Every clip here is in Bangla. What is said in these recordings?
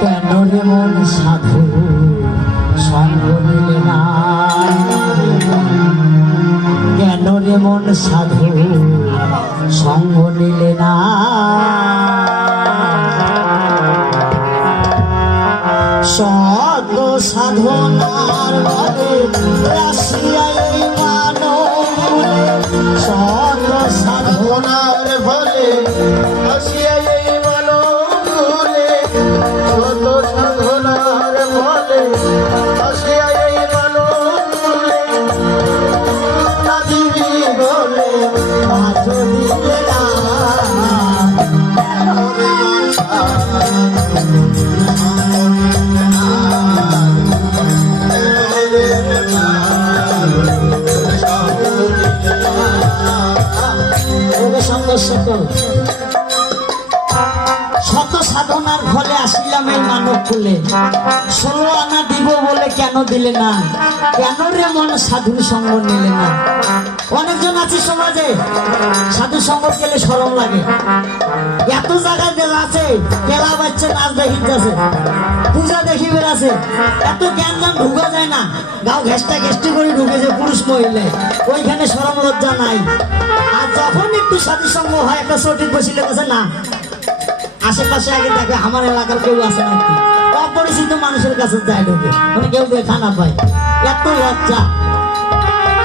কেন রে মন সাধু সঙ্গ নিলে না, কেন রে মন সাধু সঙ্গ নিলে না। সত সাধনার বলে রাশিয়ায় মানব, সত সাধনার বলে রাশিয়ায় মানব, সত সাধনার বলে রাশিয়ায় মানব, না দিবি বলে আজ দিলে না। শত সাধনার ফলে আসিলাম এই মানব কুলে, 16 আনা দিব বলে কেন দিলে না, কেন রে মন সাধুর সঙ্গ নিলে না। অনেকজন আছে সমাজে সাধু সঙ্গ গেলে শরম লাগে, এত জায়গায় দেল আছে, কেলা বাচ্চা নাচ দেখি যাচ্ছে, পূজা দেখি বেড়াছে, এত জ্ঞান জ্ঞান ঢুকা যায় না, গাও ঘেষ্টা ঘেষ্টি করে ঢুকেছে পুরুষ মহিলা, ওইখানে শরম লজ্জা নাই। আর যখন একটু সাধু সঙ্গ হয় একটা সঠিক বসিলে কাছে না, আশেপাশে আগে দেখে আমার এলাকার কেউ আছে নাকি, অপরিচিত মানুষের কাছে যায় ঢুকে, মানে কেউ দেখা না পায়, এত লজ্জা।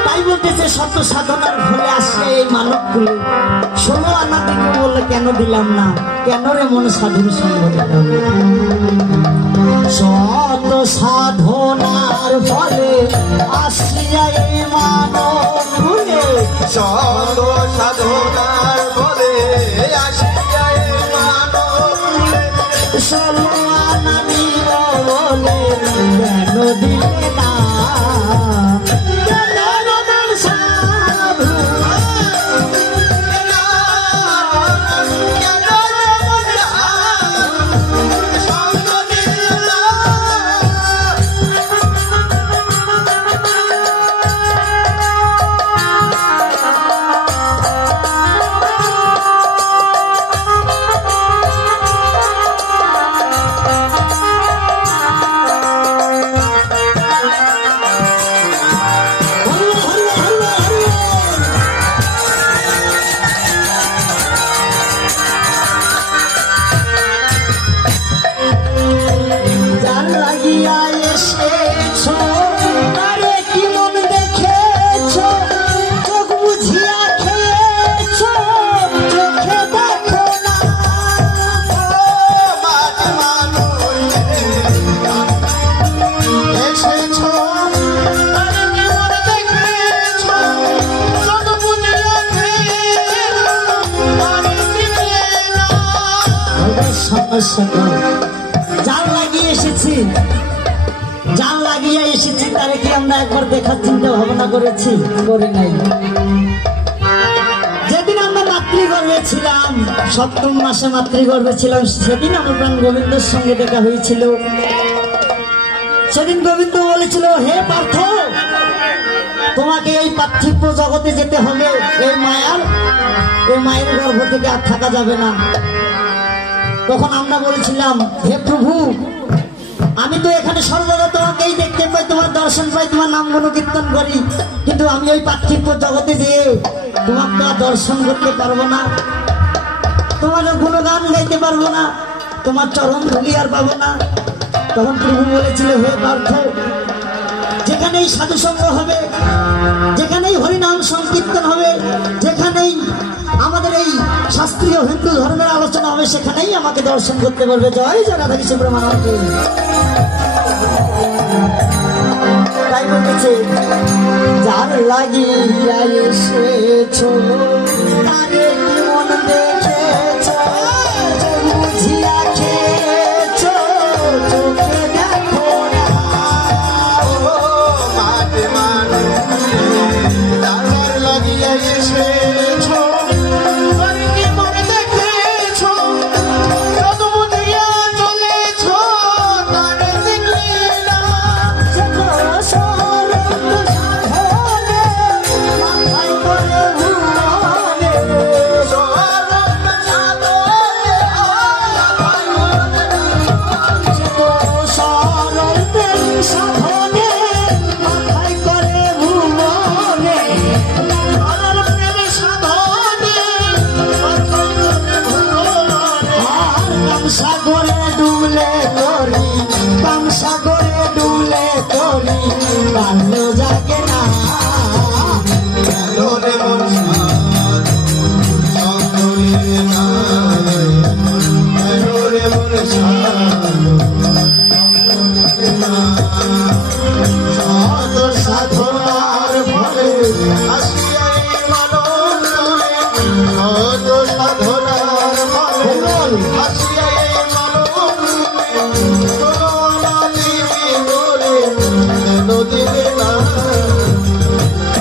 তাই বলতেছে শত সাধনার ফলে আসছে এই মানবগুলো, 16 আনা দিব বলে কেন দিলাম না, কেন রে মন সাধুর সঙ্গ দিলাম। শত সাধনার ফলে আসিয়া এই মানবগুলো, শত সাধনার ফলে আসিয়া এই মানবকুলে, 16 আনা দিব বলে কেন দিলে না, কেন রে মন সাধু লাগিয়া এসেছো, আরে কি মন দেখেছো, চোখ বুঝিয়া খেয়েছো, চোখে দেখো না। মাঝে মানুষ এসেছো, আরে কি মন দেখেছো, চোখ বুঝিয়া খেয়েছো, আরে দিলে না। সমস্যা নয়, জাল লাগিয়ে এসেছি, জাল লাগিয়ে এসেছি, তারে কি আমরা একবার দেখার চিন্তা ভাবনা করেছি? করি নাই। যেদিন আমরা মাতৃগর্ভে ছিলাম, 7ম মাসে মাতৃগর্ভে ছিলাম, সেদিন আমার প্রাণ গোবিন্দের সঙ্গে দেখা হয়েছিল। সেদিন গোবিন্দ বলেছিল, হে পার্থ, তোমাকে এই পার্থিব জগতে যেতে হবে, এই মায়ের গর্ভ থেকে আর থাকা যাবে না। তখন আমরা বলেছিলাম, হে প্রভু, আমি তো এখানে সর্বদা তোমাকেই দেখতে পাই, তোমার দর্শন পাই, তোমার নাম গুণকীর্তন করি, কিন্তু আমি ওই পার্থিব জগতে যেয়ে তোমার তো আর দর্শন করতে পারবো না, তোমার গুণগান গাইতে পারবো না, তোমার চরণ ধুলি আর পাবো না। তখন প্রভু বলেছিল, হে পার্থ, যেখানেই সাধুসঙ্গ হবে, যেখানেই হরিনাম সংকীর্তন হবে, যেখানেই আমাদের এই শাস্ত্রীয় হিন্দু ধর্মের আলোচনা হবে, সেখানেই আমাকে দর্শন করতে পারবে। জয় জগন্নাথ সুব্রহ্মণ্য। তাই বলতেছে, যার লাগিয়া এসেছো, তারে কি মন দেখেছো, বুঝিয়া খেয়েছো, চোখে দেখো না। মাঝে মানুষ লাগিয়া এসেছো, আরে কি মন দেখেছো, চোখ বুঝিয়া চলেছো, তারে দিলে না। মাথায় করে ভুলে কাম সাগরে ডুবলে তরি, কাম সাগরে ডুবলে তরি, কালো জাগে না। গেল রে মন সঙ্গ নিলে না, গেল রে মন সদ সাধনার ফলে আসিয়া এই মানব কুলে, সদ সাধনার ফলে আসিয়া এই মানব কুলে, কোনো না দিবি বলে কেন দিবে না?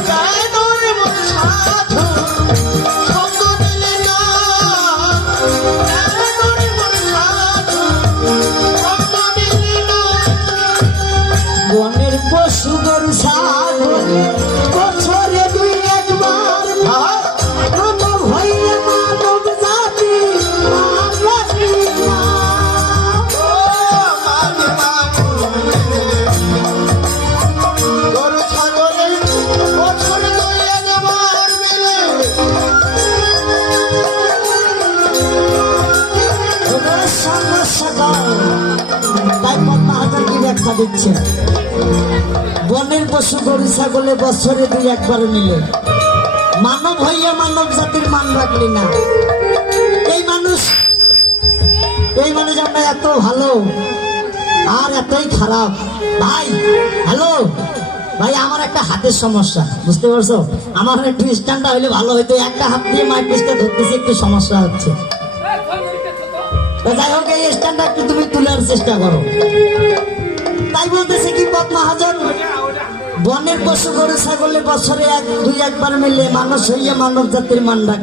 কেন রে মন সাধু সঙ্গ দিলে না? কেন রে মন সাধু সঙ্গ দিলে না? বনের পশু গরু ছাগল বছরে দুই একবার মানব হইয়া মানব জাতি মানবী না। গরু ছাগলে বছরে দুই একবার মিলে, ওদের সমস্যা কর। তাই পদ্মা হাজার কি ব্যাখ্যা দিচ্ছে, বনের পশু গরু ছাগলে বছরে দুই একবার মিলে মানব হইয়া মানব জাতির মান রাখলি না। এই মানুষ আমরা এত ভালো আর এতই খারাপ। ভাই হ্যালো ভাই, আমার একটা হাতের সমস্যা, বুঝতে পারছো? আমার একটু স্ট্যান্ডটা হইলে ভালো হইতো। একটা হাত দিয়ে মাইক পিসটা ধরতেছি, একটু সমস্যা হচ্ছে। তো যাই হোক, এই স্ট্যান্ডটা একটু তুমি তোলার চেষ্টা করো। তাই বলতেছে কি পদ্মা হাজার, বনের পশু গরু ছাগলে বছরে দুই একবার মিলে মানুষ হইয়া মানব জাতির মান রাখে।